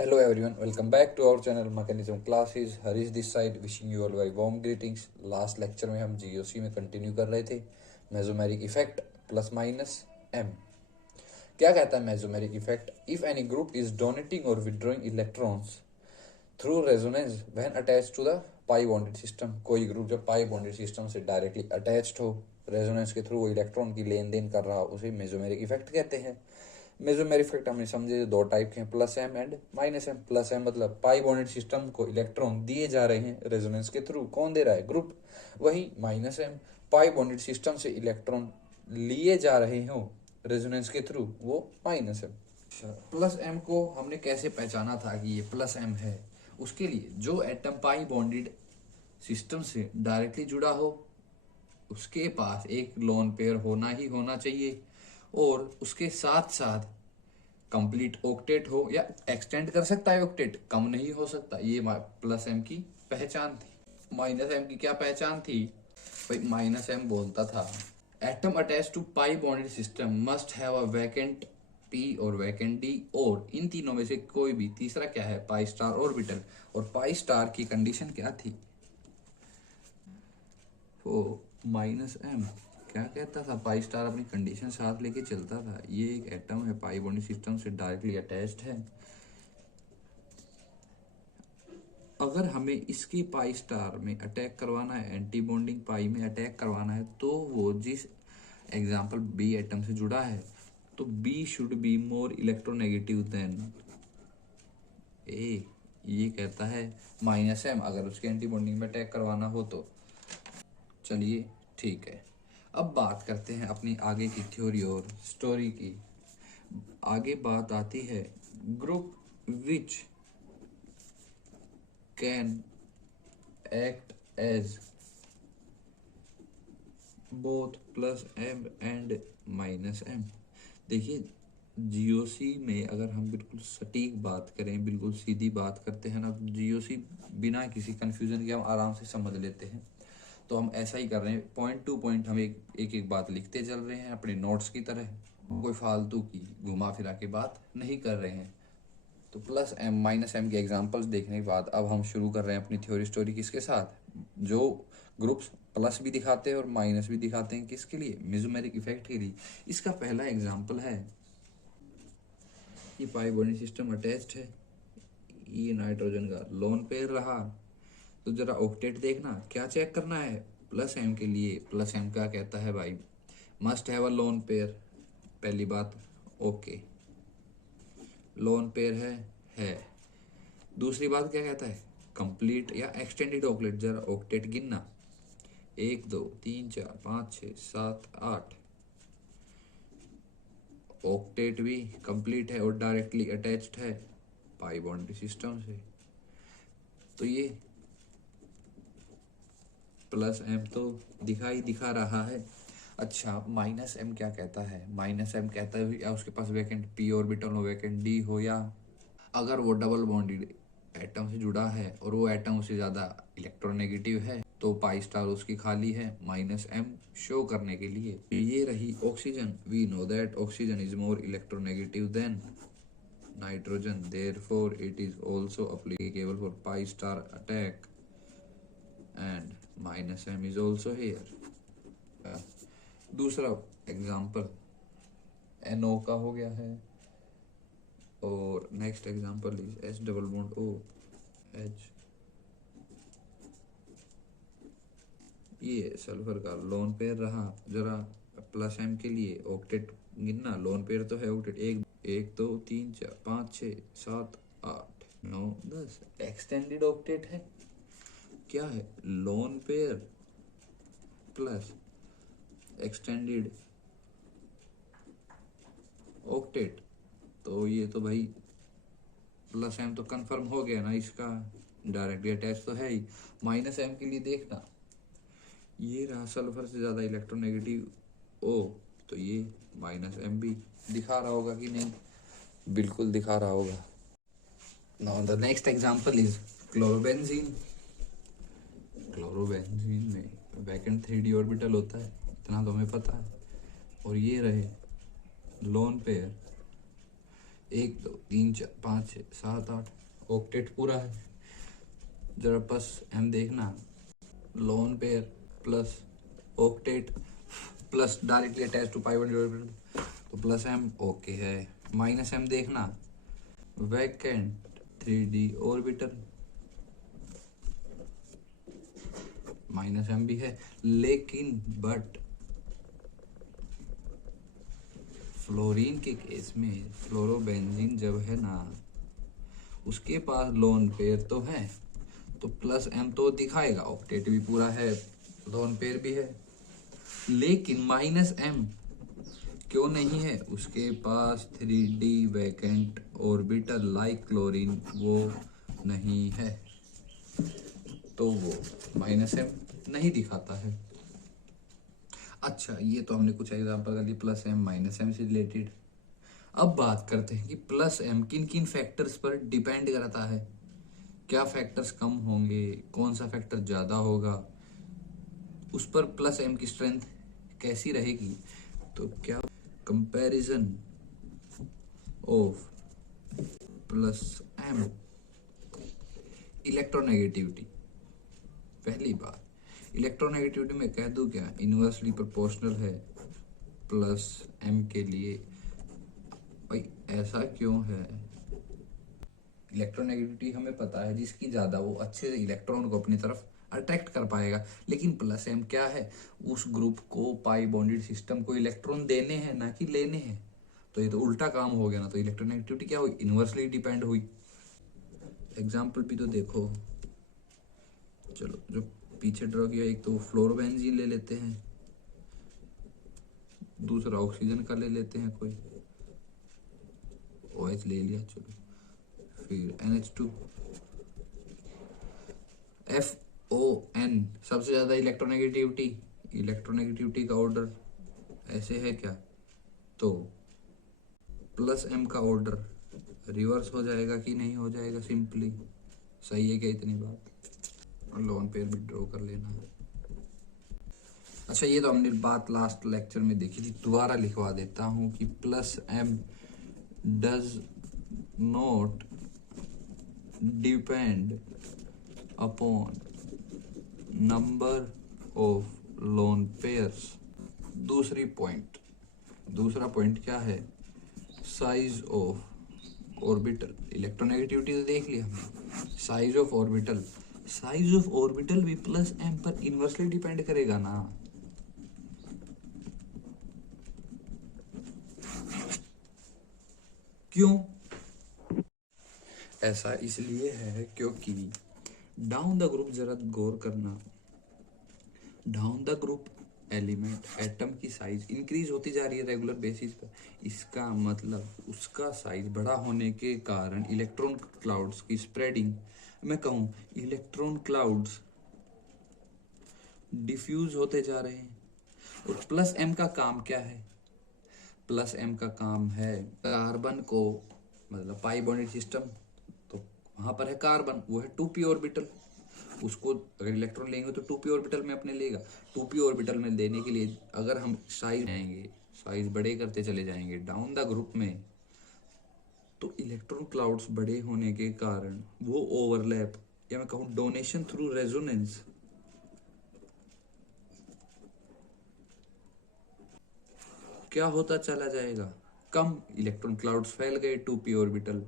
Hello everyone, welcome back to our channel Mechanism Classes. Harish this side, wishing you all very warm greetings. Last lecture में हम GOC में continue कर रहे थे mesomeric effect plus minus m। क्या कहता है mesomeric effect? If any group is donating और withdrawing electrons through resonance when attached to the pi bonded system, कोई ग्रुप जब पाई बॉन्डेड सिस्टम से डायरेक्टली अटैच्ड हो, रेजोनेंस के थ्रू वो इलेक्ट्रॉन की लेन देन कर रहा हो, उसे मेसोमेरिक इफेक्ट कहते हैं। मेसोमेरिक इफेक्ट हमने समझे दो टाइप के हैं, plus M and minus M. Plus M मतलब पाई बॉन्डेड सिस्टम को इलेक्ट्रॉन दिए जा रहे हैं रेजोनेंस के थ्रू, कौन दे रहा है? ग्रुप। वही minus M pi bonded system से इलेक्ट्रॉन लिए जा रहे हो रेजोनेंस के थ्रू, वो माइनस एम। प्लस एम को हमने कैसे पहचाना था कि ये प्लस एम है? उसके लिए जो एटम पाई बॉन्डेड सिस्टम से डायरेक्टली जुड़ा हो उसके पास एक लोन पेयर होना ही होना चाहिए, और उसके साथ साथ कंप्लीट ऑक्टेट हो, या एक्सटेंड कर सकता है ऑक्टेट, कम नहीं हो सकता। ये प्लस एम की पहचान थी। माइनस एम की क्या पहचान थी भाई? माइनस एम बोलता था atom attach to pi bonded system must have a vacant p और वैकेंट डी, और इन तीनों में से कोई भी तीसरा क्या है? Pi star orbital. और पाई स्टार की कंडीशन क्या थी? तो माइनस एम क्या कहता था? पाई स्टार अपनी कंडीशन साथ लेके चलता था। ये एक एटम है, पाई बॉन्डिंग सिस्टम से डायरेक्टली अटैच्ड है। अगर हमें इसकी पाई स्टार में अटैक करवाना है, एंटी बॉन्डिंग पाई में अटैक करवाना है, तो वो जिस एग्जाम्पल बी एटम से जुड़ा है, तो B should be more electronegative than A. ये कहता है माइनस एम, अगर उसके एंटी बॉन्डिंग में अटैक करवाना हो तो। चलिए ठीक है, अब बात करते हैं अपनी आगे की थ्योरी और स्टोरी की। आगे बात आती है group which can act as both plus M and minus M. देखिए जीओसी में अगर हम बिल्कुल सटीक बात करें, बिल्कुल सीधी बात करते हैं ना, जीओसी बिना किसी कंफ्यूजन के हम आराम से समझ लेते हैं। तो हम ऐसा ही कर रहे हैं, पॉइंट टू पॉइंट हम एक एक बात लिखते चल रहे हैं अपने नोट्स की तरह, कोई फालतू की घुमा फिरा के बात नहीं कर रहे हैं। तो प्लस एम माइनस एम के एग्जांपल्स देखने के बाद अब हम शुरू कर रहे हैं अपनी थ्योरी स्टोरी। किसके साथ? जो ग्रुप्स प्लस भी दिखाते हैं और माइनस भी दिखाते हैं। किसके लिए? मेसोमेरिक इफेक्ट के लिए। इसका पहला एग्जाम्पल है कि पाई बॉन्डिंग सिस्टम अटैच्ड है, ये नाइट्रोजन का लोन पेयर रहा। तो जरा ऑक्टेट देखना, क्या चेक करना है प्लस एम के लिए? प्लस एम क्या कहता है भाई? Must have a lone pair. पहली बात ओके, लोन पेयर है। दूसरी बात क्या कहता है? कंप्लीट या एक्सटेंडेड ऑक्टेट। जरा ऑक्टेट गिनना, 1 2 3 4 5 6 7 8। ऑक्टेट भी कंप्लीट है और डायरेक्टली अटैच्ड है पाई बॉन्ड सिस्टम से। तो ये प्लस एम तो दिखा रहा है। अच्छा, माइनस एम क्या कहता है? माइनस एम कहता है या उसके पास वैकेंट पी ऑर्बिटल हो, वैकेंट डी हो, या अगर वो डबल बॉन्डेड एटम से जुड़ा है और वो एटम उससे ज़्यादा इलेक्ट्रोनेगेटिव है, तो पाई स्टार उसकी खाली है माइनस एम शो करने के लिए। ये रही oxygen. We know that oxygen is more electronegative than nitrogen, therefore it is also applicable for pi star attack and minus M is also here. दूसरा एग्जाम्पल NO का हो गया है, और next example is H double bond O H। ये sulphur का lone pair रहा। जरा प्लस एम के लिए ऑक्टेट गिनना, लोन पेयर तो है ऑक्टेट, 1 2 3 4 5 6 7 8 9 10। एक्सटेंडेड ऑक्टेट है, क्या है? Loan pair plus extended octet. तो ये तो भाई प्लस एम तो कंफर्म हो गया ना, इसका डायरेक्टली अटैच तो है ही। माइनस एम के लिए देखना, ये रहा सल्फर से ज़्यादा इलेक्ट्रोनेगेटिव ओ, तो ये माइनस एम भी दिखा रहा होगा कि नहीं? बिल्कुल दिखा रहा होगा। Now the next example is chlorobenzene. Chlorobenzene में वैकेंट 3d ऑर्बिटल होता है, इतना तो हमें पता है। और ये रहे लोन पेयर, 1 2 3 4 5 6 7 8 ऑक्टेट पूरा है। जरा बस एम देखना, lone pair plus octet plus directly attach to pi bond, तो प्लस एम ओके है। माइनस एम देखना, vacant 3d orbital, minus M भी है, लेकिन बट फ्लोरीन के केस में फ्लोरोबेंजीन जब है ना, उसके पास लोन पेयर तो है, तो प्लस एम तो दिखाएगा, ऑक्टेट भी पूरा है, लोन पेयर भी है, लेकिन माइनस एम क्यों नहीं है? उसके पास 3d vacant orbital like chlorine वो नहीं है, तो वो माइनस एम नहीं दिखाता है। अच्छा, ये तो हमने कुछ एग्जांपल कर लिए प्लस एम माइनस एम से रिलेटेड। अब बात करते हैं कि प्लस एम किन किन फैक्टर्स पर डिपेंड करता है, क्या फैक्टर्स कम होंगे, कौन सा फैक्टर ज्यादा होगा, उस पर प्लस एम की स्ट्रेंथ कैसी रहेगी। तो क्या comparison of plus M electronegativity. पहली बात, इलेक्ट्रोनेगेटिविटी में कह दूं क्या, इनवर्सली प्रोपोर्शनल है प्लस एम के लिए। भाई ऐसा क्यों है? इलेक्ट्रोनेगेटिविटी हमें पता है, जिसकी ज्यादा वो अच्छे से इलेक्ट्रॉन को अपनी तरफ अट्रैक्ट कर पाएगा, लेकिन प्लस एम क्या है, उस ग्रुप को पाई बॉन्डेड सिस्टम को इलेक्ट्रॉन देने हैं ना कि लेने हैं, तो ये तो उल्टा काम हो गया ना। तो इलेक्ट्रोनेगेटिविटी क्या हुई, इनवर्सली डिपेंड हुई। एग्जाम्पल भी तो देखो, चलो जो पीछे ड्रॉ किया, एक तो फ्लोरोबेंजीन ले लेते हैं, दूसरा ऑक्सीजन का ले लेते हैं, कोई OH ले लिया, चलो फिर NH2, FON सबसे ज्यादा इलेक्ट्रोनेगेटिविटी, इलेक्ट्रोनेगेटिविटी का ऑर्डर ऐसे है क्या, तो प्लस एम का ऑर्डर रिवर्स हो जाएगा कि नहीं हो जाएगा, सिंपली सही है क्या इतनी बात? और लोन पेयर भी ड्रॉ कर लेना है। अच्छा, ये तो हमने बात लास्ट लेक्चर में देखी थी, दोबारा लिखवा देता हूँ कि plus M does not depend upon number of lone pairs. दूसरा पॉइंट क्या है, साइज ऑफ ऑर्बिटल। इलेक्ट्रोनेगेटिविटी तो देख लिया हमने, size of orbital, size of orbital भी प्लस एम पर इनवर्सली डिपेंड करेगा ना। क्यों? ऐसा इसलिए है क्योंकि डाउन द ग्रुप, जरा गौर करना, down the group element atom की साइज इंक्रीज होती जा रही है रेगुलर बेसिस पर। इसका मतलब उसका साइज बड़ा होने के कारण इलेक्ट्रॉन क्लाउड्स की स्प्रेडिंग, मैं कहूं इलेक्ट्रॉन क्लाउड्स डिफ्यूज होते जा रहे हैं। और प्लस एम का काम क्या है, प्लस एम का काम है कार्बन को, मतलब पाई बॉन्डेड सिस्टम, तो वहां पर है कार्बन, वो है 2p ऑर्बिटल, उसको अगर इलेक्ट्रॉन लेंगे तो 2p ऑर्बिटल में अपने लेगा। 2p ऑर्बिटल में देने के लिए अगर हम साइज आएंगे, साइज बड़े करते चले जाएंगे डाउन द ग्रुप में, तो इलेक्ट्रॉन क्लाउड्स बड़े होने के कारण वो ओवरलैप, या मैं कहूं डोनेशन थ्रू रेजोनेंस, क्या होता चला जाएगा, कम इलेक्ट्रॉन क्लाउड्स फैल गए, 2p ऑर्बिटल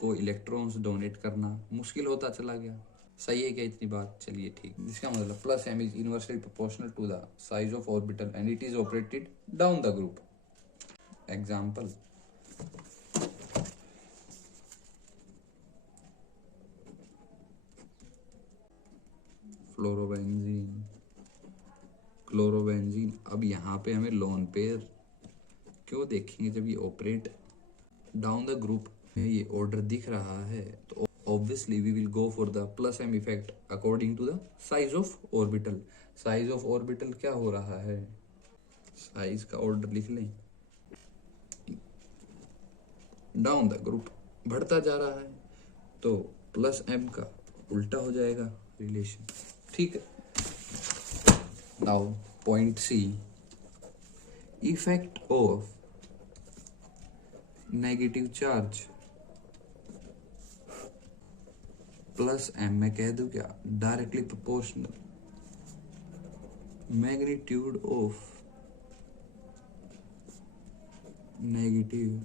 को इलेक्ट्रॉन्स डोनेट करना मुश्किल होता चला गया। सही है क्या इतनी बात? चलिए ठीक। इसका मतलब plus M is inversely proportional to the size of orbital and it is operated down the group. Example, fluorobenzene, chlorobenzene. अब यहाँ पे हमें लोन पेयर क्यों देखेंगे, जब ये ऑपरेट डाउन द ग्रुप में ये ऑर्डर दिख रहा है, तो obviously we will go for the plus m effect according to the size of orbital। size of orbital क्या हो रहा है, साइज का ऑर्डर लिख लें, डाउन द ग्रुप बढ़ता जा रहा है, तो प्लस एम का उल्टा हो जाएगा रिलेशन। ठीक है, now point C, effect of negative charge plus M, मैं कह दूं क्या, directly proportional magnitude of negative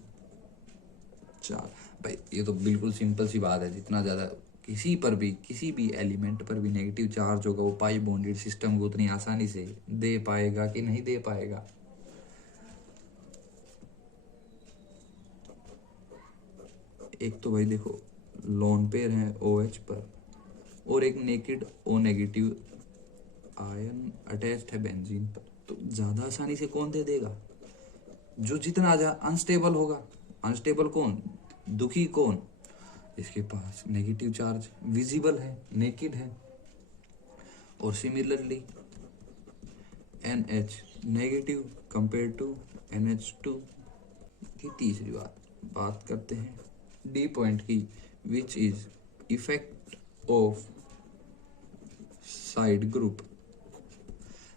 charge. भाई ये तो बिल्कुल सिंपल सी बात है, जितना ज़्यादा किसी भी एलिमेंट पर भी नेगेटिव चार्ज होगा वो पाई बॉन्डेड सिस्टम को उतनी आसानी से दे पाएगा कि नहीं दे पाएगा। एक तो भाई देखो लोन पेयर है OH पर, और एक naked O negative ion attached है बेंजीन पर, तो ज़्यादा आसानी से कौन दे देगा? जो जितना अनस्टेबल होगा। अनस्टेबल कौन? दुखी कौन? इसके पास नेगेटिव चार्ज विजिबल है, नेकेड है। और similarly NH negative compare to NH2 की तीसरी बात करते हैं डी पॉइंट की, which is effect of side group.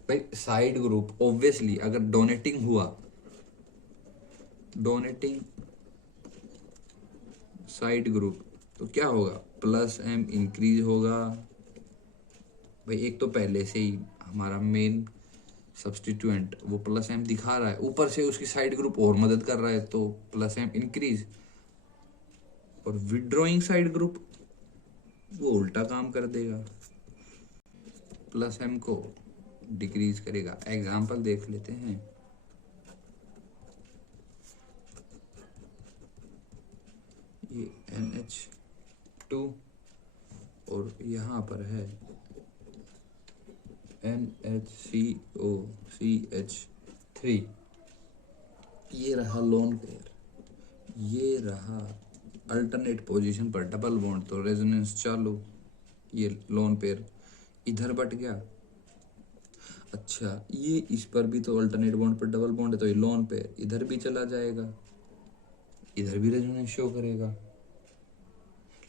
भाई साइड ग्रुप ऑब्वियसली अगर डोनेटिंग हुआ, डोनेटिंग साइड ग्रुप, तो क्या होगा? प्लस एम इंक्रीज होगा। भाई एक तो पहले से ही हमारा मेन सब्सटीट्यूएंट वो प्लस एम दिखा रहा है, ऊपर से उसकी साइड ग्रुप और मदद कर रहा है, तो प्लस एम इंक्रीज। और विड्रॉइंग साइड ग्रुप वो उल्टा काम कर देगा, प्लस एम को डिक्रीज करेगा। एग्जाम्पल देख लेते हैं। ये NH2 और यहाँ पर है NHCOCH3। ये रहा लोन पेयर, ये रहा अल्टरनेट पोजीशन पर डबल बॉन्ड, तो रेजोनेंस चालू। ये लोन पेयर इधर बट गया। अच्छा ये इस पर भी तो अल्टरनेट बॉन्ड पर डबल बॉन्ड है, तो ये लोन पेयर इधर भी चला जाएगा, इधर भी रेजोनेंस शो करेगा।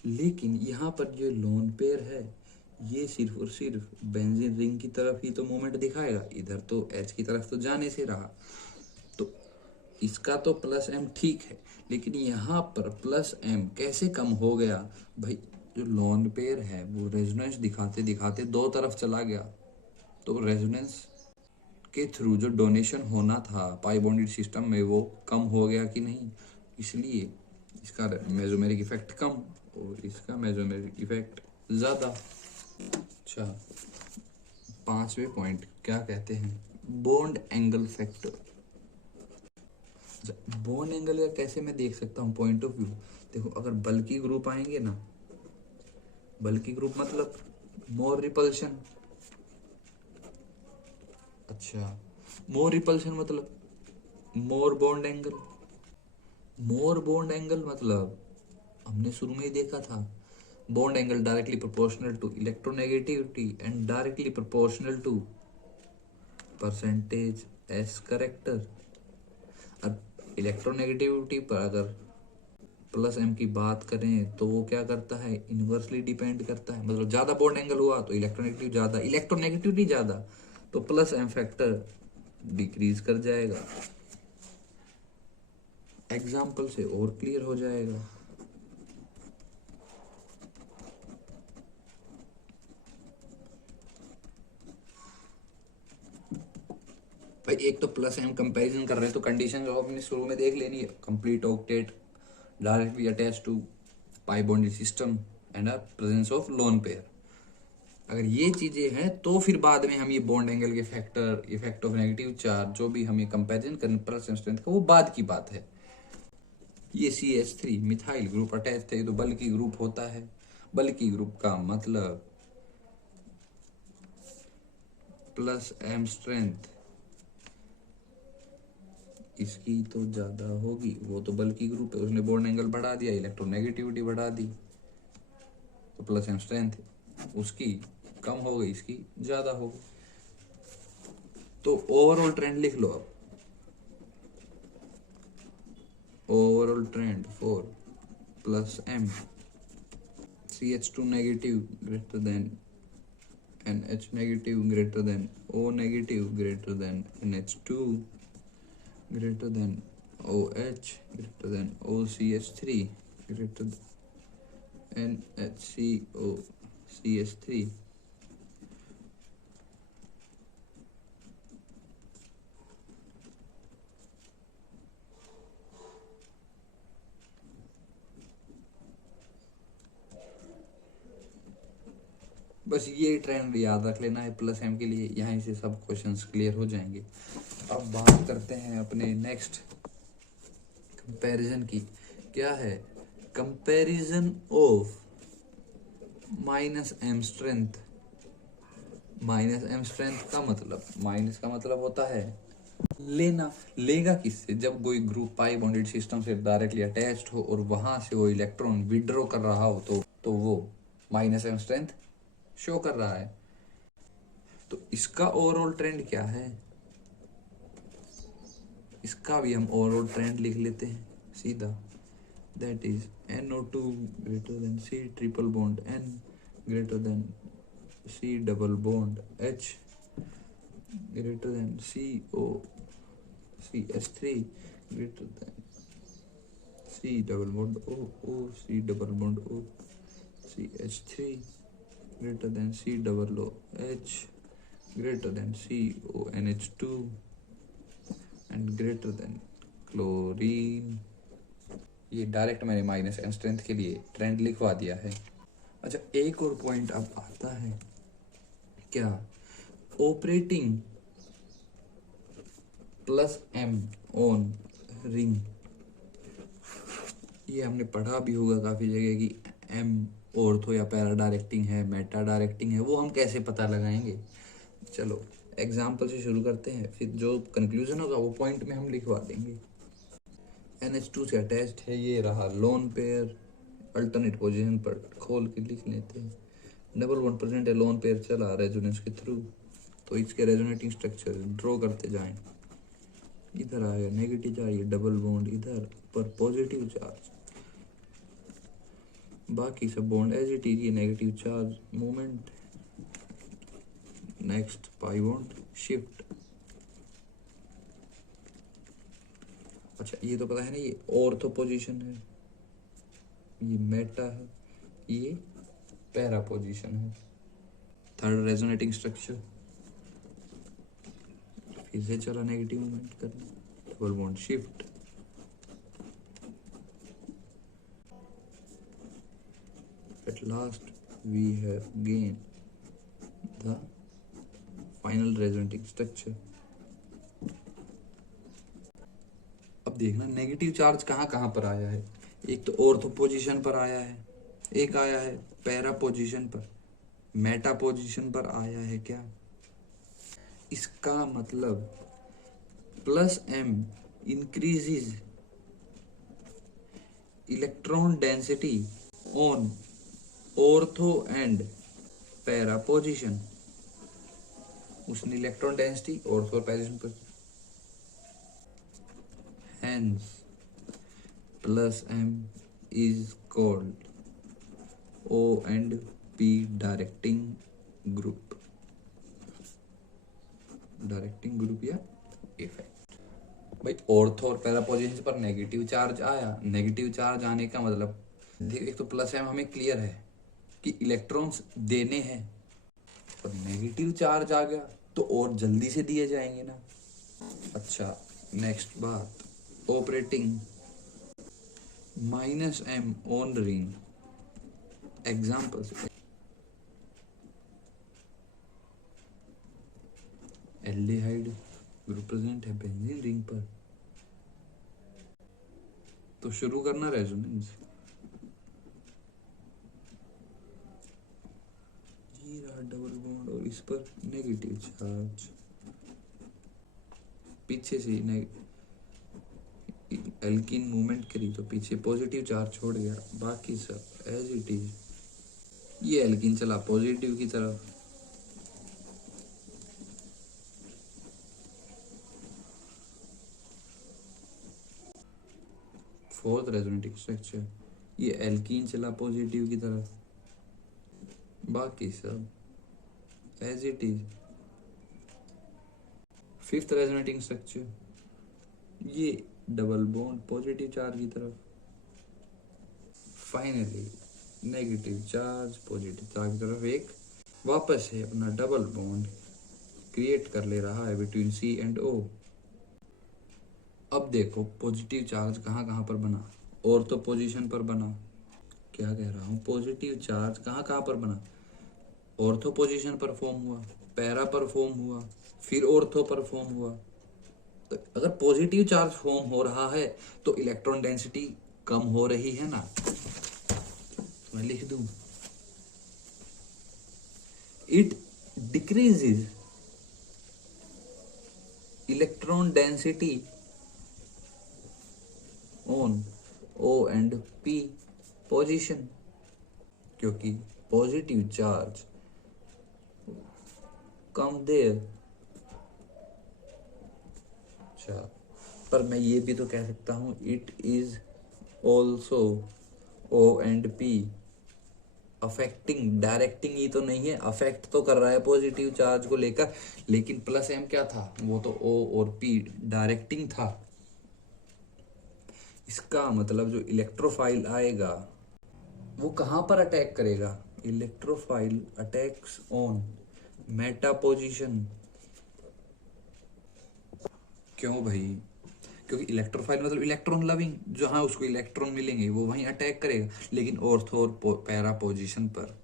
लेकिन यहाँ पर जो लोन पेयर है ये सिर्फ और सिर्फ बेंजीन रिंग की तरफ ही तो मूवमेंट दिखाएगा, इधर तो H की तरफ तो जाने से रहा। तो इसका तो प्लस एम ठीक है, लेकिन यहाँ पर प्लस एम कैसे कम हो गया? भाई जो लोन पेयर है वो रेजोनेंस दिखाते दिखाते दो तरफ चला गया, तो रेजोनेंस के थ्रू जो डोनेशन होना था पाई बॉन्डेड सिस्टम में वो कम हो गया कि नहीं, इसलिए इसका मेसोमेरिक इफेक्ट कम और इसका मेसोमेरिक इफेक्ट ज़्यादा। अच्छा 5वें पॉइंट क्या कहते हैं? Bond angle factor. Bond angle का कैसे मैं देख सकता हूँ पॉइंट ऑफ व्यू? देखो अगर बल्की ग्रुप आएंगे ना, बल्की ग्रुप मतलब मोर रिपल्शन। अच्छा मोर रिपल्शन मतलब more bond angle. More bond angle मतलब हमने शुरू में ही देखा था, bond angle directly proportional to electronegativity and directly proportional to percentage S character. अब इलेक्ट्रोनेगेटिविटी पर अगर प्लस एम की बात करें तो वो क्या करता है? इनवर्सली डिपेंड करता है। मतलब ज्यादा बॉन्ड एंगल हुआ तो इलेक्ट्रोनेगेटिव ज्यादा, इलेक्ट्रोनेगेटिविटी ज्यादा तो प्लस एम फैक्टर डिक्रीज कर जाएगा। एग्जाम्पल से और क्लियर हो जाएगा। भाई एक तो प्लस एम कंपैरिजन कर रहे हैं तो कंडीशन जो अपने शुरू में देख लेनी है, complete octet, directly attach to pi bonded system and presence of lone pair. अगर ये चीजें हैं तो फिर बाद में हम ये बॉन्ड एंगल के factor, effect of negative charge, जो भी हम ये कंपैरिजन करें प्लस एम स्ट्रेंथ का, वो बाद की बात है। ये CH3 मिथाइल ग्रुप अटैच थे तो बल्कि ग्रुप होता है। बल्कि ग्रुप का मतलब प्लस एम स्ट्रेंथ इसकी तो ज्यादा होगी, वो तो बल्कि ग्रुप है, उसने बॉन्ड एंगल बढ़ा दिया, इलेक्ट्रोनेगेटिविटी बढ़ा दी, तो प्लस एम स्ट्रेंथ उसकी कम हो गई, इसकी ज्यादा हो गई। तो ओवरऑल ट्रेंड लिख लो अब। Overall trend for plus M CH2 negative greater than NH negative greater than O negative greater than NH2 greater than OH greater than OCH3 greater than NHCOCH3. बस ये ट्रेंड याद रख लेना है प्लस एम के लिए, यहाँ से सब क्वेश्चंस क्लियर हो जाएंगे। अब बात करते हैं अपने नेक्स्ट कंपैरिजन की। क्या है? Comparison of minus M strength. Minus M strength का मतलब, माइनस का मतलब होता है लेना। लेगा किससे? जब कोई ग्रुप पाई बॉन्डेड सिस्टम से डायरेक्टली अटैच्ड हो और वहां से वो इलेक्ट्रॉन विड्रॉ कर रहा हो तो वो माइनस एम स्ट्रेंथ शो कर रहा है। तो इसका ओवरऑल ट्रेंड क्या है? इसका भी हम ओवरऑल ट्रेंड लिख लेते हैं सीधा। That is NO2 greater than C triple bond N greater than C double bond H greater than COCH3 greater than C double bond O C double bond O CH3 greater than C double OH greater than CONH2 and greater than chlorine. ये direct मैंने minus M strength के लिए trend लिखवा दिया है। अच्छा, एक और पॉइंट अब आता है, क्या? Operating plus M on ring. ये हमने पढ़ा भी होगा काफी जगह कि एम ऑर्थो या पैरा डायरेक्टिंग है, मेटा डायरेक्टिंग है, वो हम कैसे पता लगाएंगे? चलो एग्जाम्पल से शुरू करते हैं, फिर जो कंक्लूजन होगा वो पॉइंट में हम लिखवा देंगे। NH2 से अटैच्ड है, ये रहा लोन पेयर, अल्टरनेट पोजीशन पर खोल के लिख लेते हैं। डबल बॉन्ड प्रेजेंट है, लोन पेयर चला रेजोनेंस के थ्रू, तो इसके रेजोनेटिंग स्ट्रक्चर ड्रॉ करते जाएं। इधर आएगा नेगेटिव चार्ज, ये डबल बॉन्ड, इधर पर पॉजिटिव चार्ज, बाकी सब बॉन्ड एज इट इज, ये negative charge movement. Next pi bond shift. अच्छा, ये तो पता है ना, ये ऑर्थो पोजीशन है, ये मेटा है, ये पैरा पोजीशन है। थर्ड रेजोनेटिंग स्ट्रक्चर, फिर से चला नेगेटिव मूवमेंट करना, double bond shift. At last we have gained the final resonating structure. अब देखना नेगेटिव चार्ज कहाँ कहाँ पर आया है। एक तो ऑर्थो पोजीशन पर आया है, एक आया है पैरा पोजीशन पर, मेटा पोजीशन पर आया है। क्या इसका मतलब? Plus M increases electron density on ortho and para position. उसने इलेक्ट्रॉन डेंसिटी ऑर्थो पोजीशन पर, hence plus m is called O and P directing group। Directing group या इफेक्ट। भाई ऑर्थो और पैरा पोजीशन पर नेगेटिव चार्ज आया, negative charge आने का मतलब एक तो प्लस एम हमें क्लियर है कि इलेक्ट्रॉन्स देने हैं, और नेगेटिव चार्ज आ गया तो और जल्दी से दिए जाएंगे ना। अच्छा, नेक्स्ट बात, operating minus M on ring. Examples, aldehyde group present है बेंजीन रिंग पर, तो शुरू करना रेजोनेंस। ये रहा डबल बॉन्ड और इस पर नेगेटिव चार्ज, पीछे से एल्कीन मूवमेंट करी तो पीछे पॉजिटिव चार्ज छोड़ गया, बाकी सब एज इट इज। ये एल्कीन चला पॉजिटिव की तरफ, फोर्थ रेजोनेटिंग स्ट्रक्चर, ये एल्कीन चला पॉजिटिव की तरफ, बाकी सब as it is. Fifth resonating structure, ये डबल बॉन्ड पॉजिटिव चार्ज की तरफ, finally negative charge positive charge की तरफ एक वापस से अपना डबल बॉन्ड क्रिएट कर ले रहा है बिटवीन सी एंड ओ। अब देखो पॉजिटिव चार्ज कहाँ कहाँ पर बना, ऑर्थो पोजीशन पर बना। क्या कह रहा हूँ, पॉजिटिव चार्ज कहाँ कहाँ पर बना, ऑर्थो पोजीशन पर फॉर्म हुआ, पैरा पर फॉर्म हुआ, फिर ऑर्थो पर फॉर्म हुआ। तो अगर पॉजिटिव चार्ज फॉर्म हो रहा है तो इलेक्ट्रॉन डेंसिटी कम हो रही है ना। तो मैं लिख दूं, it decreases electron density on O and P position, क्योंकि पॉजिटिव चार्ज कम देर। अच्छा, पर मैं ये भी तो कह सकता हूँ it is also O and P affecting, directing ही तो नहीं है, अफेक्ट तो कर रहा है पॉजिटिव चार्ज को लेकर, लेकिन प्लस एम क्या था, वो तो ओ और पी डायरेक्टिंग था। इसका मतलब जो इलेक्ट्रोफाइल आएगा वो कहाँ पर अटैक करेगा, electrophile attacks on Meta position. क्यों भाई, क्योंकि इलेक्ट्रोफाइल मतलब इलेक्ट्रॉन लविंग, जहां उसको इलेक्ट्रॉन मिलेंगे वो वहीं अटैक करेगा। लेकिन ऑर्थो और पैरा पोजीशन पर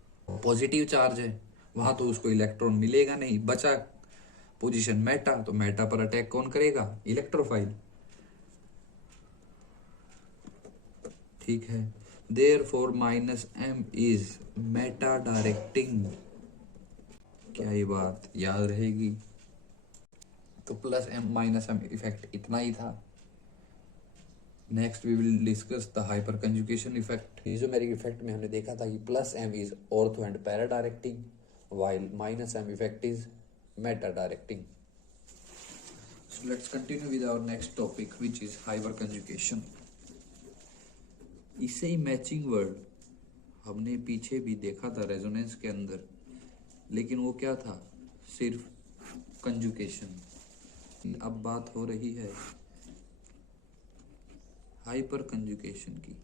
पॉजिटिव चार्ज है, वहां तो उसको इलेक्ट्रॉन मिलेगा नहीं, बचा पोजीशन मेटा, तो मेटा पर अटैक कौन करेगा, इलेक्ट्रोफाइल। ठीक है, therefore minus M is meta directing. क्या ये बात याद रहेगी। तो plus M minus M effect इतना ही था। Next we will discuss the hyper conjugation effect. Isomeric effect में हमने देखा था कि plus M is ortho and para directing, while minus m effect is meta directing. So let's continue with our next topic, which is hyperconjugation. इसे ही matching word हमने पीछे भी देखा था रेजोनेंस के अंदर, लेकिन वो क्या था, सिर्फ कंजुगेशन। अब बात हो रही है हाइपर कंजुगेशन की।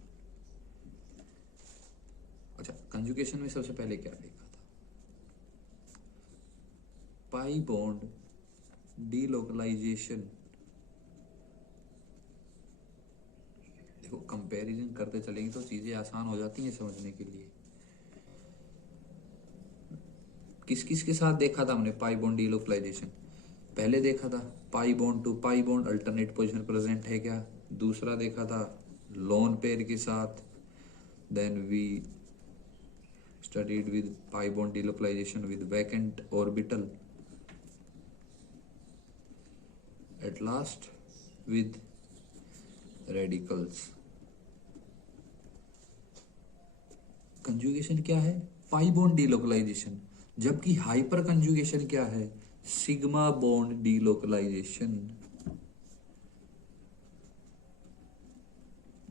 अच्छा, कंजुगेशन में सबसे पहले क्या देखा था, पाई बॉन्ड डीलोकलाइजेशन। देखो कंपैरिजन करते चलेंगे तो चीजें आसान हो जाती हैं समझने के लिए। किस किस के साथ देखा था हमने पाई बॉन्ड डीलोकलाइजेशन, पहले देखा था pi bond to pi bond alternate position present है क्या, दूसरा देखा था लोन पेयर के साथ, then we studied with pi bond delocalization with vacant orbital, at last with radicals. Conjugation क्या है, पाई बॉन्ड डीलोकलाइजेशन, जबकि हाइपर कंजुगेशन क्या है, सिग्मा बॉन्ड डीलोकलाइजेशन।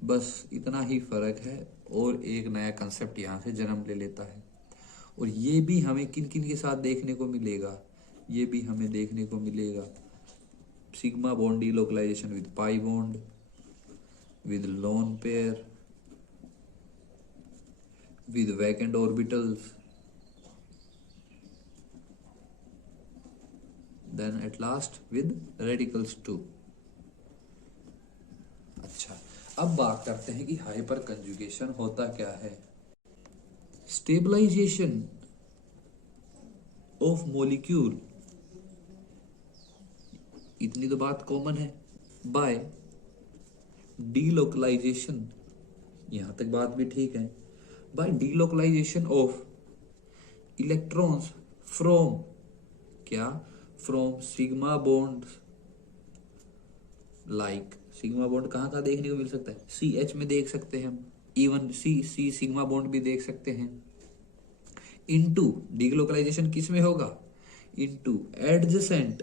बस इतना ही फर्क है और एक नया कंसेप्ट यहाँ से जन्म ले लेता है। और ये भी हमें किन किन के साथ देखने को मिलेगा, ये भी हमें देखने को मिलेगा sigma bond delocalisation with pi bond, with lone pair, with vacant orbitals, then at last with radicals too. अच्छा, अब बात करते हैं कि हाइपर कंजुगेशन होता क्या है। स्टेबलाइजेशन ऑफ मॉलिक्यूल, इतनी तो बात कॉमन है, बाय डीलोकलाइजेशन, यहां तक बात भी ठीक है, by delocalization of electrons from क्या, from sigma bond. Like sigma bond कहाँ कहाँ देखने को मिल सकता है, CH में देख सकते हैं हम, इवन सी सिग्मा बॉन्ड भी देख सकते हैं। इनटू डीलोकलाइजेशन किस में होगा, इनटू एडजेसेंट,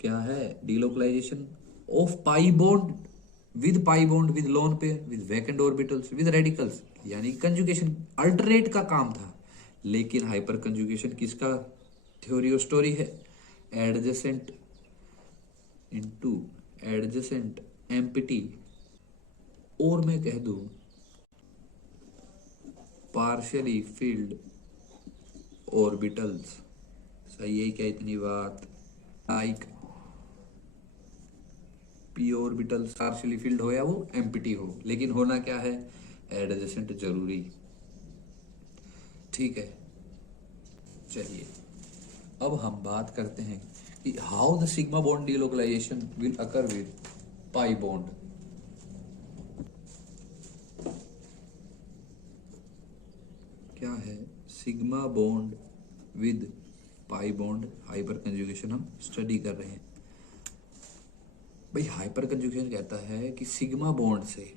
क्या है, delocalisation of pi bond with lone pair, with vacant orbitals, with radicals, यानी कंजुगेशन अल्टरनेट का काम था। लेकिन हाइपर कंजुगेशन किसका थ्योरी और स्टोरी है, एडजेसेंट इनटू एडजेसेंट एम्प्टी, और मैं कह दूं पार्शियली फिल्ड ऑर्बिटल्स। सही है क्या इतनी बात? Like P orbital partially field हो या वो एम्प्टी हो, लेकिन होना क्या है? एडजेसेंट जरूरी। ठीक है, चलिए अब हम बात करते हैं कि how the sigma bond delocalisation will occur with pi bond. क्या है sigma bond with pi bond? Hyper conjugation हम स्टडी कर रहे हैं। भाई हाइपर कंजुगेशन कहता है कि सिग्मा बॉन्ड से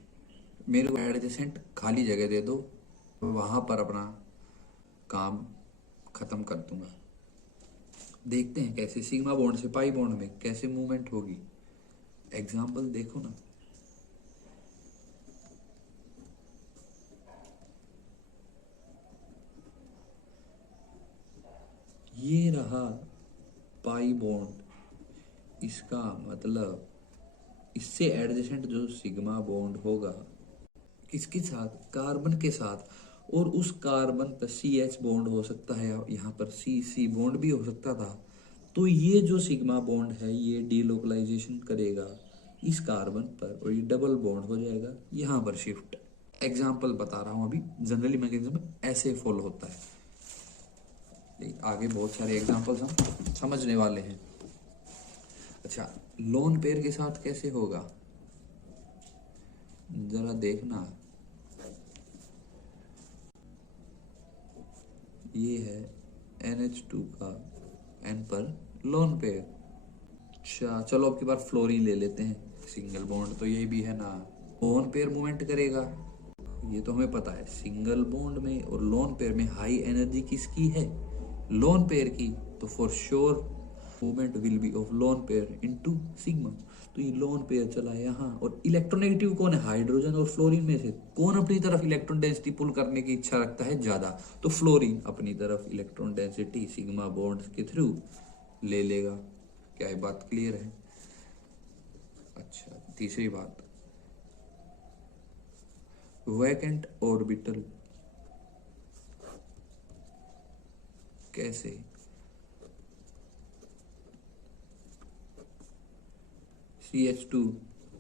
मेरे को एडजेसेंट खाली जगह दे दो, वहां पर अपना काम खत्म कर दूंगा। देखते हैं कैसे सिग्मा बॉन्ड से पाई बॉन्ड में कैसे मूवमेंट होगी। एग्जाम्पल देखो ना, ये रहा पाई बॉन्ड, इसका मतलब इससे एडजेसेंट जो सिग्मा बॉन्ड होगा किसके साथ? कार्बन के साथ, और उस कार्बन पर CH बॉन्ड हो सकता है, यहाँ पर CC बॉन्ड भी हो सकता था। तो ये जो सिग्मा बॉन्ड है ये डीलोकलाइजेशन करेगा इस कार्बन पर, और ये डबल बॉन्ड हो जाएगा यहाँ पर शिफ्ट। एग्जाम्पल बता रहा हूँ अभी, जनरली मैकेनिज्म ऐसे फॉलो होता है। आगे बहुत सारे एग्जाम्पल्स हम समझने वाले हैं। अच्छा, लोन पेयर के साथ कैसे होगा जरा देखना। ये है NH2 का N पर लोन पेयर। अच्छा चलो अब की बार फ्लोरीन ले लेते हैं, सिंगल बॉन्ड तो ये भी है ना, लोन पेयर मूवमेंट करेगा, ये तो हमें पता है। सिंगल बॉन्ड में और लोन पेयर में हाई एनर्जी किसकी है? लोन पेयर की। तो for sure movement will be of lone pair into sigma. तो ये लोन पेयर चला यहाँ, और इलेक्ट्रोनेगेटिव कौन है? हाइड्रोजन और फ्लोरीन में से कौन अपनी तरफ इलेक्ट्रॉन डेंसिटी पुल करने की इच्छा रखता है ज्यादा? तो फ्लोरीन अपनी तरफ इलेक्ट्रॉन डेंसिटी सिग्मा बॉन्ड के थ्रू ले लेगा। क्या ये बात क्लियर है? अच्छा, तीसरी बात, वैकेंट ऑर्बिटल कैसे? CH2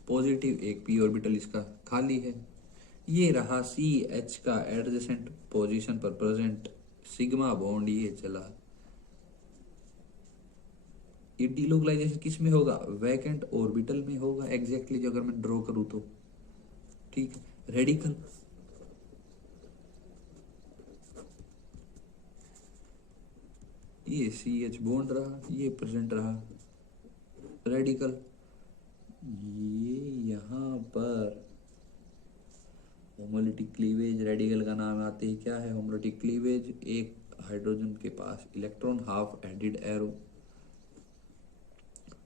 पॉजिटिव, एक p ऑर्बिटल इसका खाली है। ये रहा CH का एडजेसेंट पोजीशन पर प्रेजेंट सिग्मा बॉन्ड, ये चला। ये डीलोकलाइजेशन किस में होगा? वैकेंट ऑर्बिटल में होगा एग्जैक्टली, जो अगर मैं ड्रॉ करूं तो। ठीक है, रेडिकल ये CH बॉन्ड रहा, ये प्रेजेंट रहा। रेडिकल ये यहाँ पर होमोलिटिक क्लीवेज, रेडिकल का नाम आते ही क्या है? Homolytic cleavage. एक हाइड्रोजन के पास इलेक्ट्रॉन हाफ एडिड एरो,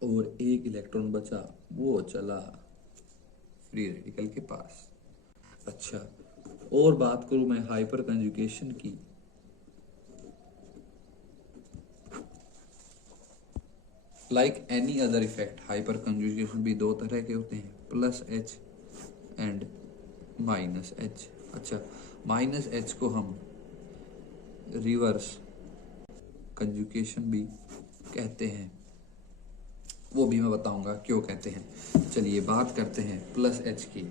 और एक इलेक्ट्रॉन बचा, वो चला फ्री रेडिकल के पास। अच्छा, और बात करूं मैं हाइपर कंजुगेशन की, like any other effect hyper conjugation भी दो तरह के होते हैं, +H एंड -H। अच्छा, -H को हम रिवर्स कंजुगेशन भी कहते हैं, वो भी मैं बताऊंगा क्यों कहते हैं। चलिए बात करते हैं +H की।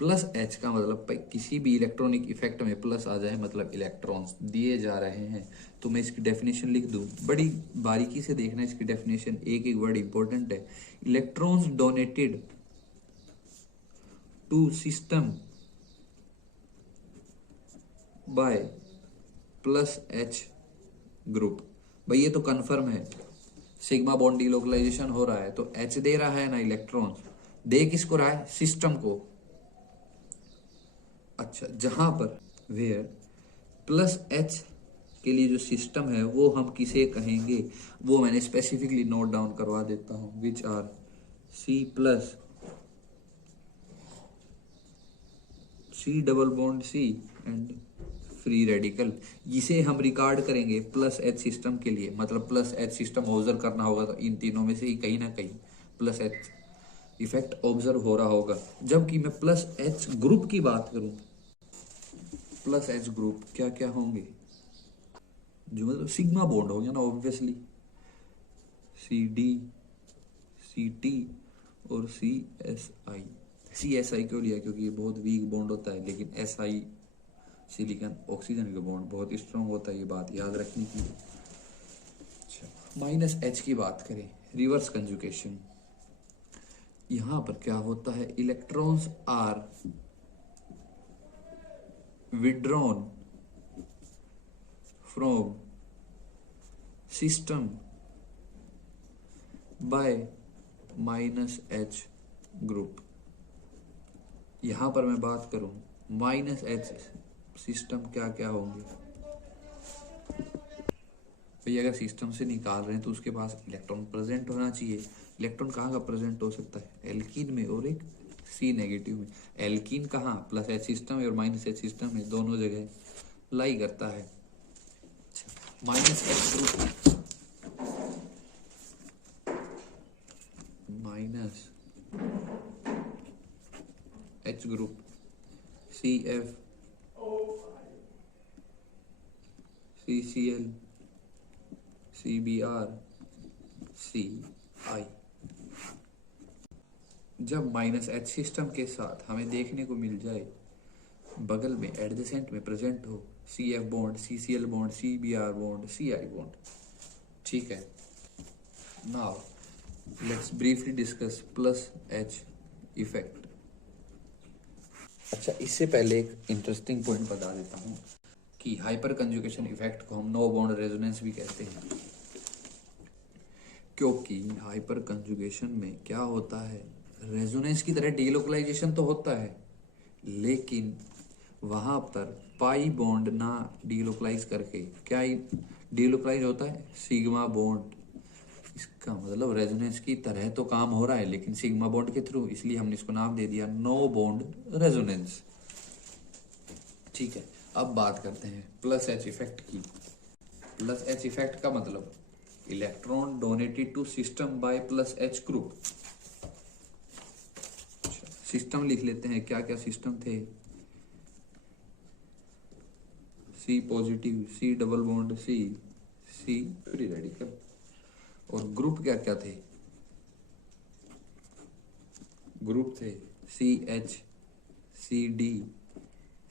+H का मतलब किसी भी इलेक्ट्रॉनिक इफेक्ट में प्लस आ जाए, मतलब इलेक्ट्रॉन्स दिए जा रहे हैं। तो मैं इसकी डेफिनेशन लिख दूं, बड़ी बारीकी से देखना इसकी डेफिनेशन, एक एक वर्ड इंपॉर्टेंट है। Electrons donated to system by +H group. भाई ये तो कंफर्म है, सिग्मा बॉन्ड डीलोकलाइजेशन हो रहा है तो H दे रहा है ना इलेक्ट्रॉन, दे किसको रहा है? सिस्टम को। अच्छा, जहां पर वेयर +H के लिए जो सिस्टम है वो हम किसे कहेंगे, वो मैंने स्पेसिफिकली नोट डाउन करवा देता हूं, which are C+, C double bond C and free radical. इसे हम रिकॉर्ड करेंगे +H सिस्टम के लिए, मतलब +H सिस्टम ऑब्जर्व करना होगा तो इन तीनों में से ही कहीं ना कहीं प्लस एच इफेक्ट ऑब्जर्व हो रहा होगा। जबकि मैं प्लस एच ग्रुप की बात करूं, प्लस एच ग्रुप क्या क्या होंगे, जो मतलब सिग्मा बॉन्ड हो गया ना obviously, C D, C T और सी एस आई। सी एस आई क्यों लिया, क्योंकि ये बहुत वीक बॉन्ड होता है, लेकिन एस आई सिलिकॉन ऑक्सीजन का बॉन्ड बहुत स्ट्रांग होता है, ये बात याद रखनी की। माइनस एच की बात करें, रिवर्स कंजुगेशन, यहां पर क्या होता है, electrons are withdrawn from system by minus H group. यहां पर मैं बात करूं माइनस एच सिस्टम क्या क्या होंगे भाई, अगर सिस्टम से निकाल रहे हैं तो उसके पास इलेक्ट्रॉन प्रेजेंट होना चाहिए। इलेक्ट्रॉन कहाँ का प्रेजेंट हो सकता है, एल्कीन में और एक सी नेगेटिव में। एल्कीन कहाँ, प्लस एच सिस्टम में और माइनस एच सिस्टम में, दोनों जगह लाई करता है। Minus H group, minus H group C F, C C L, C B R, C I. जब माइनस एच सिस्टम के साथ हमें देखने को मिल जाए बगल में एडजेसेंट में प्रेजेंट हो C F bond, C C L bond, C B R bond, C I bond, ठीक है। Now let's briefly discuss plus H effect. अच्छा, इससे पहले एक इंटरेस्टिंग पॉइंट बता देता हूँ कि हाइपर कंजुगेशन इफेक्ट को हम नो बॉन्ड रेजोनेंस भी कहते हैं, क्योंकि हाइपर कंजुगेशन में क्या होता है, रेजोनेंस की तरह डीलोकलाइजेशन तो होता है, लेकिन वहां पर पाई बॉन्ड ना डीलोकलाइज करके क्या डीलोकलाइज होता है, सिग्मा बॉन्ड। इसका मतलब रेजोनेंस की तरह तो काम हो रहा है, लेकिन सिग्मा बॉन्ड के थ्रू, इसलिए हमने इसको नाम दे दिया नो बॉन्ड रेजोनेंस, ठीक है। अब बात करते हैं प्लस एच इफेक्ट की। प्लस एच इफेक्ट का मतलब electron donated to system by plus H group. System लिख लेते हैं, क्या क्या सिस्टम थे, C positive, C double bond C, C free radical. और ग्रुप क्या क्या थे, ग्रुप थे C H, C D,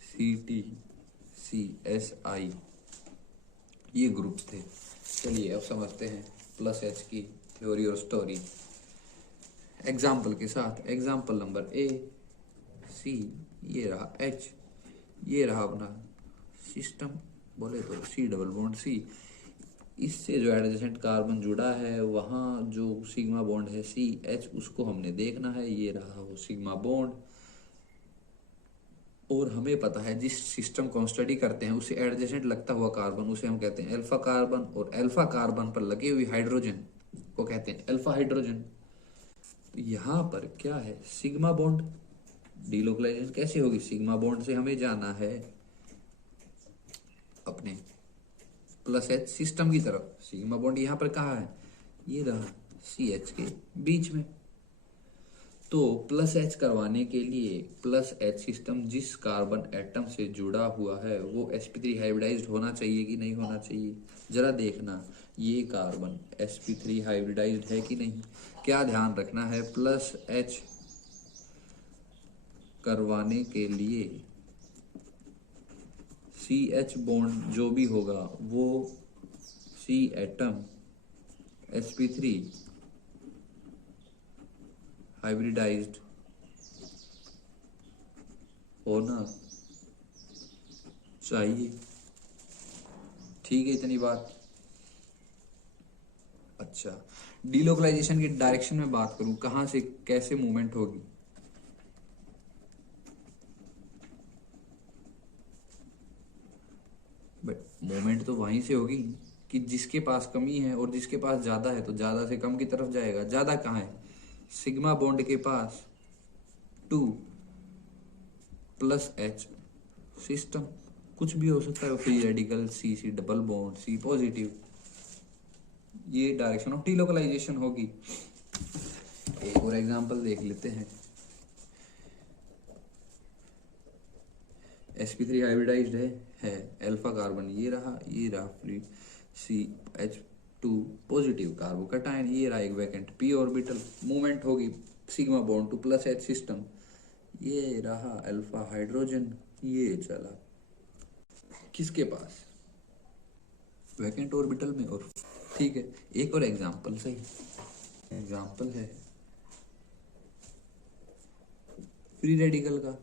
C T, C S I, ये ग्रुप्स थे। चलिए अब समझते हैं प्लस एच की थ्योरी और स्टोरी एग्जाम्पल के साथ। एग्जाम्पल नंबर ए, सी, ये रहा एच, ये रहा अपना सिस्टम, बोले तो सी डबल बॉन्ड सी, इससे जो एडजेसेंट कार्बन जुड़ा है वहाँ जो सिग्मा बॉन्ड है सी एच, उसको हमने देखना है, ये रहा वो सिग्मा बॉन्ड। और हमें पता है जिस सिस्टम को हम स्टडी करते हैं उसे एडजेसेंट लगता हुआ कार्बन, उसे हम कहते हैं अल्फा कार्बन, और अल्फा कार्बन पर लगी हुई हाइड्रोजन को कहते हैं अल्फा हाइड्रोजन। तो यहाँ पर क्या है, सिग्मा बॉन्ड डीलोकलाइजेशन कैसे होगी, सिग्मा बॉन्ड से हमें जाना है अपने प्लस एच सिस्टम की तरफ। सिग्मा बॉन्ड यहाँ पर कहाँ है, ये रहा सी एच के बीच में। तो प्लस एच करवाने के लिए प्लस एच सिस्टम जिस कार्बन एटम से जुड़ा हुआ है वो sp3 हाइब्रिडाइज्ड होना चाहिए कि नहीं होना चाहिए, जरा देखना ये कार्बन sp3 हाइब्रिडाइज्ड है कि नहीं। क्या ध्यान रखना है, प्लस एच करवाने के लिए सी एच बॉन्ड जो भी होगा वो सी एटम sp3 हाइब्रिडाइज्ड होना चाहिए, ठीक है, इतनी बात। अच्छा, डीलोकलाइजेशन की डायरेक्शन में बात करूं, कहां से कैसे मूवमेंट होगी, बट मूवमेंट तो वहीं से होगी कि जिसके पास कमी है और जिसके पास ज्यादा है तो ज्यादा से कम की तरफ जाएगा। ज्यादा कहाँ है, सिग्मा बॉन्ड के पास 2 प्लस एच सिस्टम, कुछ भी हो सकता है, फ्री रेडिकल, सी सी डबल बॉन्ड, सी पॉजिटिव, ये डायरेक्शन ऑफ डीलोकलाइजेशन होगी। एक और एग्जांपल देख लेते हैं। sp3 हाइब्रिडाइज्ड है अल्फा कार्बन ये रहा फ्री CH2 पॉजिटिव कार्बोकैटायन, ये रहा एक वैकेंट p ऑर्बिटल, मूवमेंट होगी sigma bond to plus H system, ये रहा अल्फा हाइड्रोजन, ये चला किसके पास, वैकेंट ऑर्बिटल में। और ठीक है, एक और एग्जांपल सही, एग्जांपल है फ्री रेडिकल का,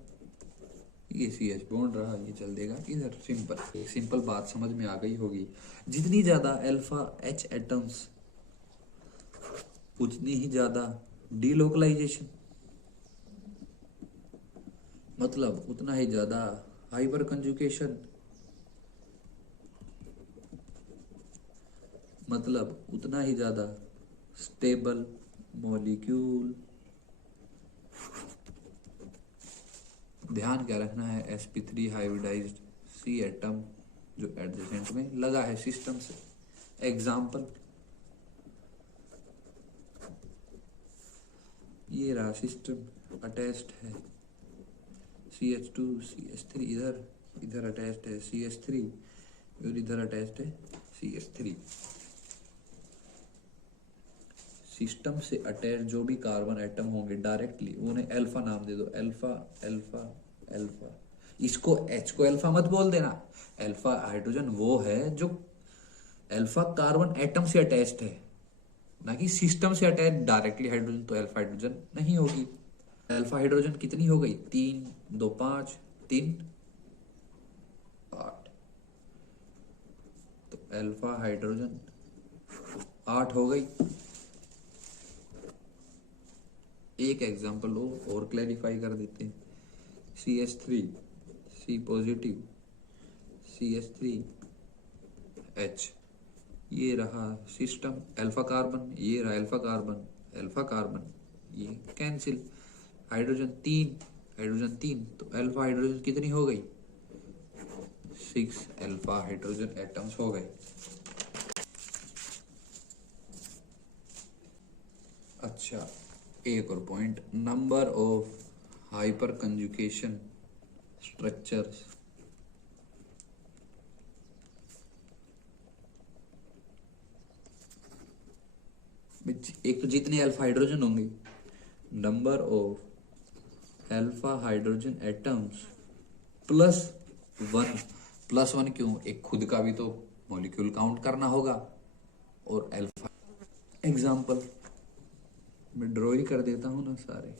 ये CH बॉन्ड रहा, ये चल देगा इधर। सिंपल, एक सिंपल बात समझ में आ गई होगी, जितनी ज्यादा अल्फा H एटम्स उतनी ही ज्यादा डीलोकलाइजेशन, मतलब उतना ही ज्यादा हाइपर कंजुकेशन, मतलब उतना ही ज्यादा स्टेबल मॉलिक्यूल। ध्यान क्या रखना है, sp3 हाइब्रिडाइज्ड C एटम जो एडजेसेंट में लगा है सिस्टम से। एग्जाम्पल, ये रहा सिस्टम अटैच्ड है CH2 CH3, इधर अटैच्ड है CH3 और इधर अटैच्ड है CH3। सिस्टम से अटैच जो भी कार्बन एटम होंगे डायरेक्टली उन्हें अल्फा नाम दे दो, अल्फा अल्फा अल्फा। इसको H को अल्फा मत बोल देना, अल्फा हाइड्रोजन वो है जो अल्फा कार्बन एटम से अटैच्ड है, ना कि सिस्टम से अटैच डायरेक्टली हाइड्रोजन, तो अल्फा हाइड्रोजन नहीं होगी। अल्फा हाइड्रोजन कितनी हो गई, 3 2 5 3 8, तो अल्फा हाइड्रोजन 8 हो गई। एक एग्जांपल और क्लैरिफाई कर देते हैं, CH3 C positive CH3 H, ये रहा सिस्टम अल्फा कार्बन, ये रहा अल्फा कार्बन ये कैंसिल, हाइड्रोजन 3 तो अल्फा हाइड्रोजन कितनी हो गई, 6 अल्फा हाइड्रोजन एटम्स हो गए। अच्छा, एक और point, number of hyper conjugation structures. एक तो जितने अल्फा हाइड्रोजन होंगे, number of alpha hydrogen atoms +1 क्यों, एक खुद का भी तो मॉलिक्यूल काउंट करना होगा। और अल्फा एग्जांपल मैं ड्रॉ ही कर देता हूं ना सारे,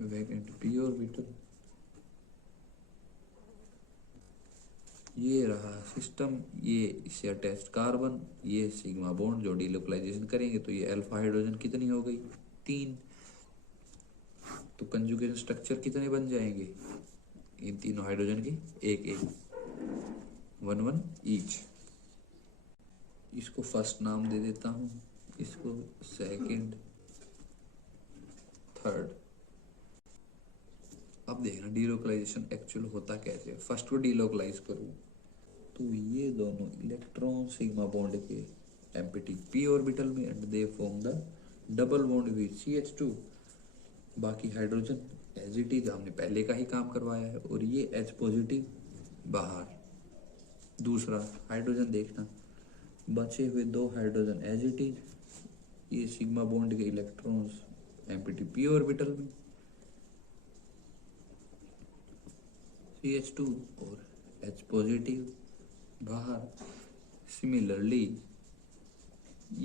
वैकेंट p ऑर्बिटल, ये रहा सिस्टम, ये इससे अटैच्ड कार्बन, ये सिग्मा बॉन्ड जो डीलोकलाइजेशन करेंगे तो ये अल्फा हाइड्रोजन कितनी हो गई, 3। तो कंजुगेशन स्ट्रक्चर कितने बन जाएंगे, इन तीनों हाइड्रोजन के एक 1 ईच। इसको फर्स्ट नाम दे देता हूं, इसको सेकंड, थर्ड। अब देखना डीलोकलाइजेशन एक्चुअल होता कैसे। फर्स्ट को डीलोकलाइज करूं तो ये दोनों इलेक्ट्रॉन सिग्मा बॉन्ड के एम्प्टी p ऑर्बिटल में and they form the double bond with CH2। बाकी हाइड्रोजन एज इट इज हमने पहले का ही काम करवाया है, और ये H पॉजिटिव बाहर। दूसरा हाइड्रोजन देखना, बचे हुए 2 हाइड्रोजन एज इट इज, ये सिग्मा बॉन्ड के इलेक्ट्रॉन्स एम्प्टी p ऑर्बिटल में CH2 और H पॉजिटिव बाहर। सिमिलरली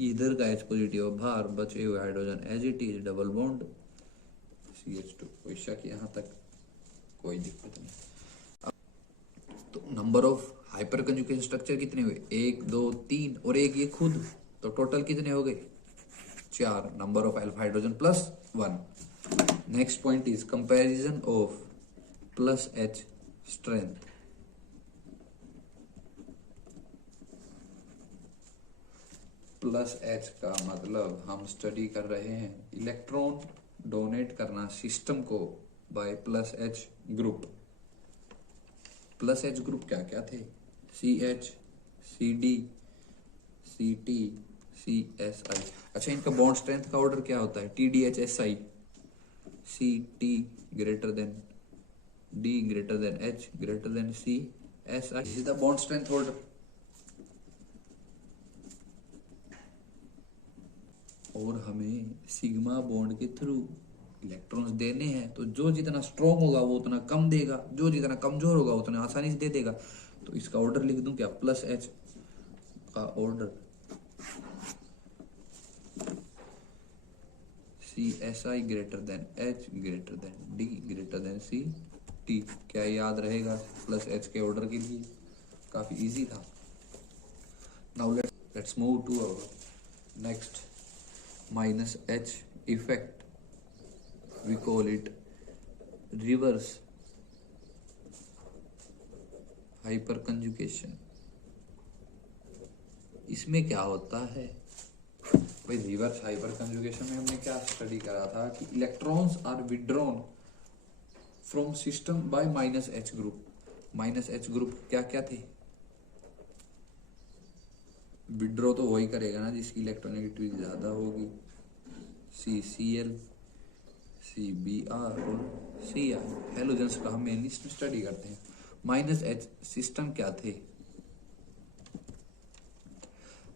इधर का H पॉजिटिव बाहर, बचे हुए hydrogen as it is double bond CH2। कोई शक यहाँ तक, कोई दिक्कत नहीं। तो number of hyper conjugation structure कितने हुए, 1 2 3 और एक ये खुद, तो टोटल कितने हो गए, 4। Number of alpha hydrogen +1। Next point is comparison of +H strength. +H का मतलब हम स्टडी कर रहे हैं इलेक्ट्रॉन डोनेट करना सिस्टम को by +H group. +H group क्या क्या थे, CH CD CTCSI। अच्छा, इनका बॉन्ड स्ट्रेंथ का ऑर्डर क्या होता है? TDHSI। CT greater than D greater than H greater than CSI is the bond strength order. और हमें सिग्मा बॉन्ड के थ्रू इलेक्ट्रॉन्स देने हैं, तो जो जितना स्ट्रॉन्ग होगा वो उतना कम देगा, जो जितना कमजोर होगा उतना आसानी से दे देगा। तो इसका ऑर्डर लिख दूं क्या? प्लस H का order CSI greater than H greater than D greater than CT। क्या याद रहेगा प्लस H के ऑर्डर के लिए? काफी इजी था। Now let's move to our next minus H effect. We call it reverse hyperconjugation। इसमें क्या होता है भाई? रिवर्स हाइपर कंजुगेशन में हमने क्या स्टडी करा था कि electrons are withdrawn from system by minus H group. Minus H group क्या क्या थे? विड्रॉ तो वही करेगा ना जिसकी इलेक्ट्रोनेगेटिविटी ज्यादा होगी, CCl, CBr और Ci। हेलोजेंस का हम मेनली स्टडी करते हैं। माइनस एच सिस्टम क्या थे?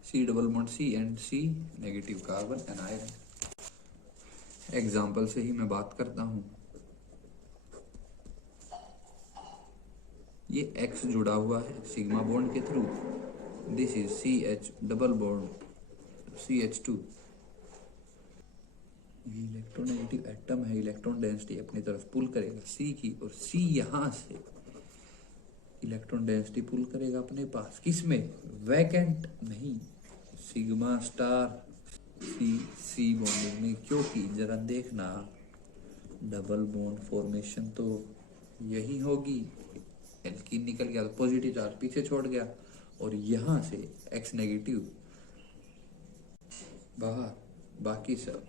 C double bond C and C negative carbon and iron. Example से ही मैं बात करता हूं। ये X जुड़ा हुआ है सिग्मा बॉन्ड के through. This is CH double bond CH2। ये इलेक्ट्रोनेगेटिव एटम है, इलेक्ट्रॉन डेंसिटी अपनी तरफ पुल करेगा C की, और C यहां से इलेक्ट्रॉन डेंसिटी पुल करेगा अपने पास। किसमें? वैकेंट नहीं, सिग्मा स्टार C बॉन्डिंग में। क्योंकि जरा देखना, डबल बॉन्ड फॉर्मेशन तो यही होगी। एल्कीन निकल गया तो पॉजिटिव चार्ज पीछे छोड़ गया, और यहां से X नेगेटिव बाहर, बाकी सब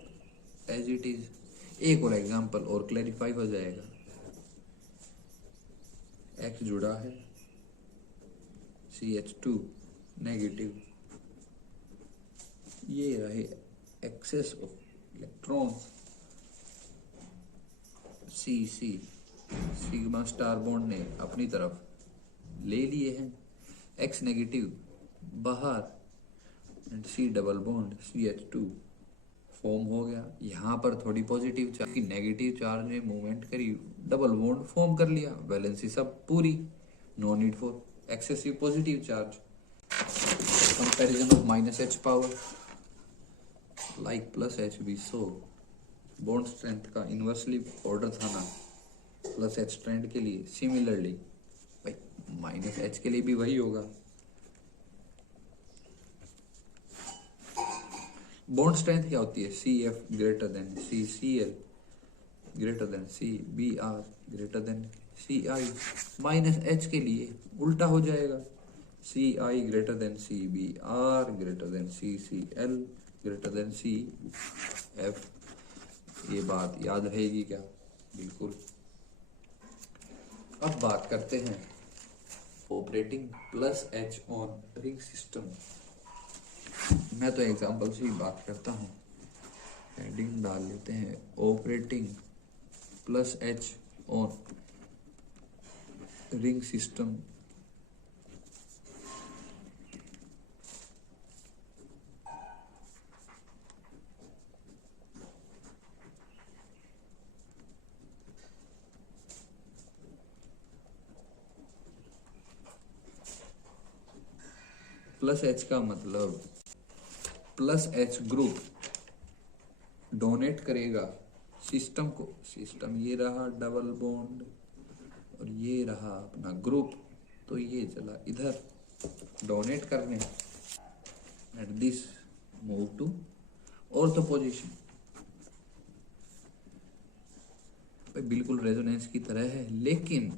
एज इट इज। एक और एग्जांपल और क्लैरिफाई हो जाएगा। X जुड़ा है CH2 नेगेटिव, ये रहे excess of electrons CC sigma star bond ने अपनी तरफ ले लिए हैं, X नेगेटिव बाहर and C double bond CH2 form हो गया। यहाँ पर थोड़ी पॉजिटिव चार्ज की नेगेटिव चार्ज ने मूवमेंट करी, डबल बॉन्ड फॉर्म कर लिया, वैलेंसी सब पूरी, no need for excessive positive charge. Comparison of minus H power like plus H भी सो। बॉन्ड स्ट्रेंथ का इनवर्सली ऑर्डर था ना प्लस H स्ट्रेंथ के लिए। सिमिलरली भाई माइनस H के लिए भी वही होगा। बॉन्ड स्ट्रेंथ क्या होती है? CF greater than CCl greater than CBr greater than CI। Minus H के लिए उल्टा हो जाएगा, CI greater than CBr greater than CCl greater than CF। ये बात याद रहेगी क्या? बिल्कुल। अब बात करते हैं operating plus H on ring system. मैं तो एग्जांपल से ही बात करता हूँ। हेडिंग डाल लेते हैं operating plus H on ring system. Plus H का मतलब प्लस H ग्रुप डोनेट करेगा सिस्टम को। सिस्टम ये रहा डबल बॉन्ड और ये रहा अपना ग्रुप, तो ये चला इधर डोनेट करने at this move to ortho position. बिल्कुल रेजोनेंस की तरह है, लेकिन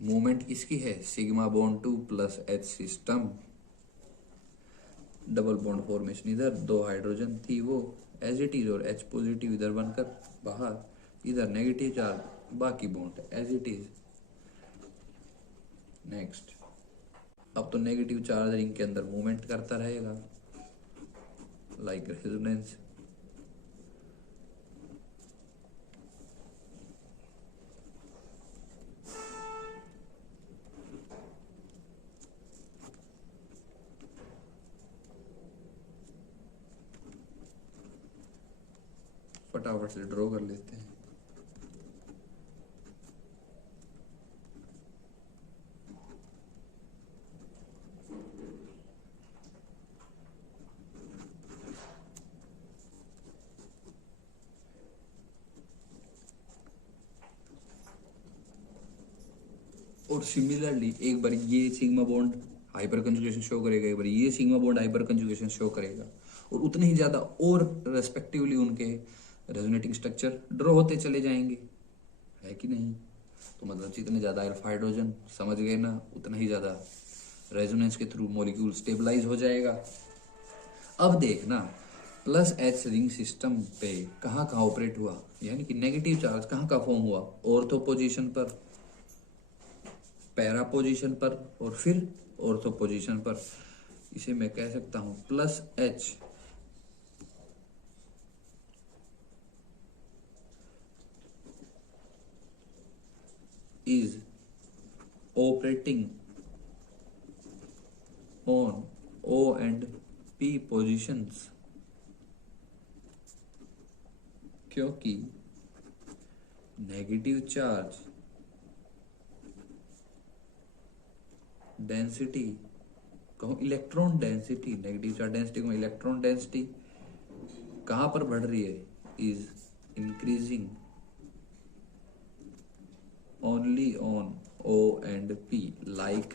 मूवमेंट किसकी है? Sigma bond to plus H system. Double bond formation इधर, दो हाइड्रोजन थी वो एज इट इज, और H पॉजिटिव इधर बनकर बाहर, इधर नेगेटिव चार्ज, बाकी bond as it is. Next, अब तो नेगेटिव चार्ज रिंग के अंदर मूवमेंट करता रहेगा, like resonance. फटाफट से ड्रॉ कर लेते हैं। और सिमिलरली एक बार ये sigma bond hyper conjugation show करेगा, एक बार ये sigma bond hyper conjugation show करेगा, और उतने ही ज्यादा और रेस्पेक्टिवली उनके रेजोनेटिंग स्ट्रक्चर ड्रॉ होते चले जाएंगे, है कि नहीं? तो मतलब जितने ज्यादा अल्फा हाइड्रोजन समझ गए ना, उतना ही ज्यादा रेजोनेंस के थ्रू मॉलिक्यूल स्टेबलाइज हो जाएगा। अब देखना प्लस एच रिंग सिस्टम पे कहाँ कहाँ ऑपरेट हुआ, यानी कि नेगेटिव चार्ज कहाँ कहाँ फॉर्म हुआ, ऑर्थो पोजीशन पर, पैरा पोजीशन पर, और फिर ऑर्थो पोजीशन पर। इसे मैं कह सकता हूं plus H is operating on O and P positions, क्योंकि नेगेटिव चार्ज डेंसिटी कहूँ, electron density, negative charge density कहूँ, इलेक्ट्रॉन डेंसिटी कहाँ पर बढ़ रही है, is increasing only on O and P, like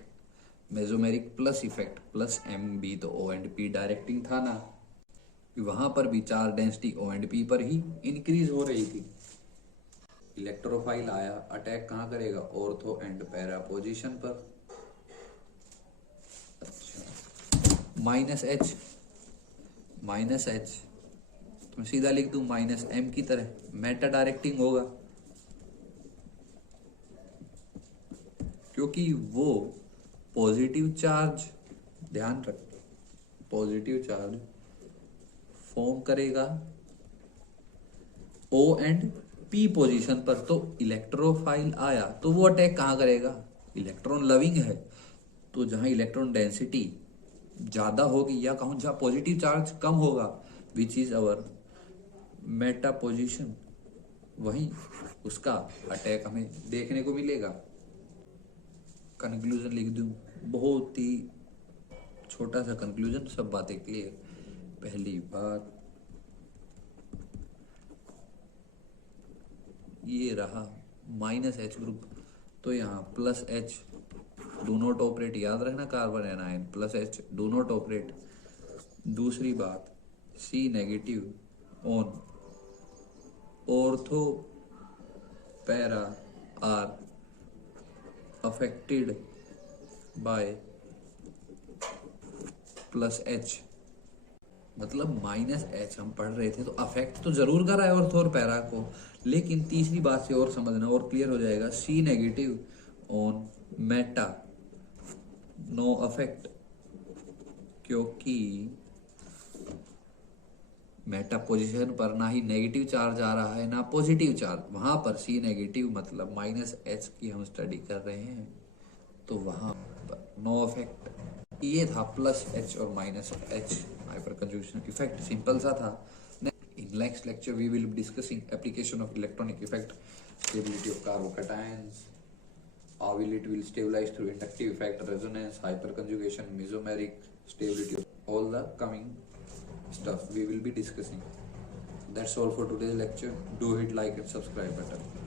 mesomeric plus effect plus M B, तो O and P directing था ना, वहां पर भी charge density O and P पर ही इंक्रीज हो रही थी। इलेक्ट्रोफाइल आया, अटैक कहाँ करेगा, ऑर्थो एंड पैरा पोजीशन पर। माइनस एच तो मैं सीधा लिख दूं माइनस एम की तरह, मेटा डायरेक्टिंग होगा, क्योंकि वो पॉजिटिव चार्ज, ध्यान रख, पॉजिटिव चार्ज फॉर्म करेगा ओ एंड पी पोजीशन पर। तो इलेक्ट्रोफाइल आया तो वो अटैक कहाँ करेगा, इलेक्ट्रॉन लविंग है, तो जहां इलेक्ट्रॉन डेंसिटी ज्यादा होगी, या कहूं जहां पॉजिटिव चार्ज कम होगा, which is our Meta position, वहीं उसका अटैक हमें देखने को मिलेगा। कंक्लूजन लिख दूं, बहुत ही छोटा सा कंक्लूजन, सब बातें क्लियर। पहली बात ये रहा माइनस एच ग्रुप, तो यहाँ plus H do not operate, याद रखना carbon anion plus H do not operate. दूसरी बात C negative on ortho para are affected by plus H, मतलब माइनस एच हम पढ़ रहे थे तो अफेक्ट तो जरूर कर रहा है ऑर्थो और पैरा को, लेकिन तीसरी बात से और समझना और क्लियर हो जाएगा, C negative on meta no affect, क्योंकि मेटा पोजीशन पर ना ही नेगेटिव चार्ज आ रहा है ना पॉजिटिव चार्ज, वहां पर सी नेगेटिव मतलब माइनस एच की हम स्टडी कर रहे हैं, तो वहां पर नो अफेक्ट। ये था प्लस एच और minus H hyper conjugation effect, simple सा था। In next lecture, we will be discussing application of electronic effect, stability of carbocations, how it will stabilize through inductive effect, resonance, hyperconjugation, mesomeric, stability, all the coming stuff we will be discussing. That's all for today's lecture. Do hit like and subscribe button.